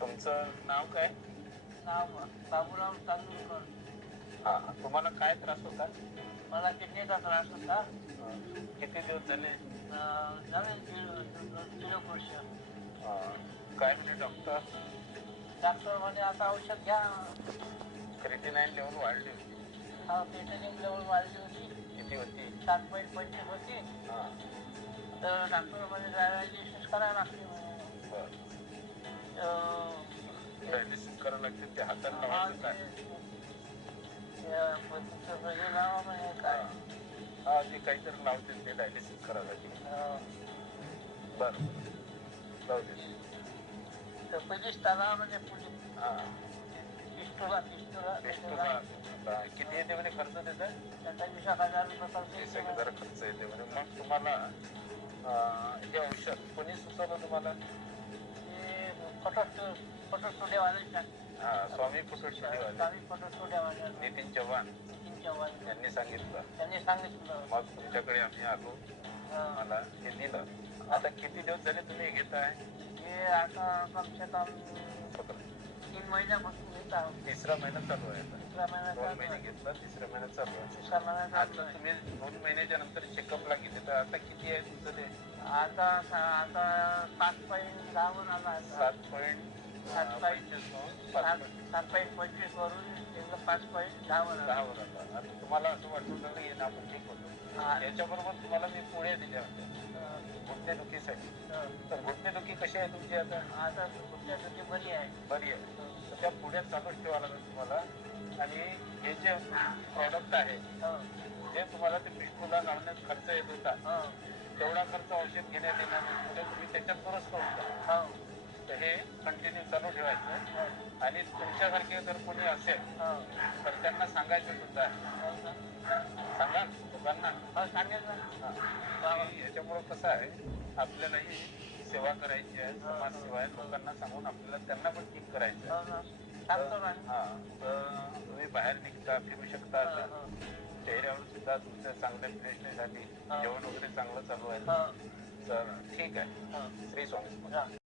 तुमचं नाव काय? नाव बाबूराव तांदूळकर. हा, तुम्हाला काय त्रास होता? मला किडनीचा त्रास होता. किती दिवस झाले? झाले दीड वर्ष. काय म्हणजे डॉक्टर? डॉक्टर म्हणजे आता औषध घ्या. क्रिटिनाइन लेवल वाढली होती. हा, क्रिटिनाइन लेवल वाढली होती. किती होती? 7.25 होती. तर डॉक्टर म्हणजे डायलिसिस करायला लागते. डायलिसिस करावं लागते. ते हाताला लावायचं काय? हा, ते काहीतरी लावते ते डायलिसिस करायसाठी. बरं, जाऊ दे. पोलीस त्याला म्हणजे किती येते म्हणे खर्च त्याचा? त्याचा 20,000 रुपये खर्च. 20,000 खर्च येते म्हणे. मग तुम्हाला हे औषध कोणी सुचवलं तुम्हाला? स्वामी फोटोस्टुडिओ नितीन चव्हाण यांनी सांगितलं. मग तुमच्याकडे आम्ही आलो, मला हे दिलं. आता किती दिवस झाले तुम्ही घेताय? हे आता कमसे कम 3 महिन्यापासून घेत आहोत. तिसरा महिना चालू आहे. 2 महिने घेतला, तिसरा महिना चालू आहे. आता तुम्ही 2 महिन्याच्या नंतर चेकअपला गेले तर आता किती आहे तुमचं ते? आता 7.10 वर आला. 7.25 वरून 5.10 वर आला. आता तुम्हाला असं वाटतं ना की आपण ठीक होतो. याच्याबरोबर तुम्हाला मी पुढे दिल्या होत्या गुडघेदुखीसाठी. तर गुडघेदुखी कशी आहे तुमची आता? आता गुडघेदुखी बरी आहे. बरी आहे. तर त्या पुढे चालूच ठेवा लागेल तुम्हाला. आणि हे जे प्रॉडक्ट आहे जे तुम्हाला ते पिष्टूला लावण्यात खर्च येत होता तेवढा खर्च औषध घेण्यात येणार नाही. तुम्ही त्याच्यातूनच करू. तर हे कंटिन्यू चालू ठेवायचं. आणि तुमच्यासारखे जर कोणी असेल तर त्यांना सांगायचं सुद्धा. सांगा लोकांना. सांगेल ना. याच्यामुळं कसं आहे, आपल्यालाही सेवा करायची आहे, समाज सेवा आहे. लोकांना सांगून आपल्याला त्यांना पण ठीक करायचं आहे. तर तुम्ही बाहेर निघता, फिरू शकता. आता चेहऱ्यावर सुद्धा तुमच्या चांगल्या फ्रेशनेससाठी जेवण वगैरे चांगलं चालू आहे. तर ठीक आहे. श्री स्वामी.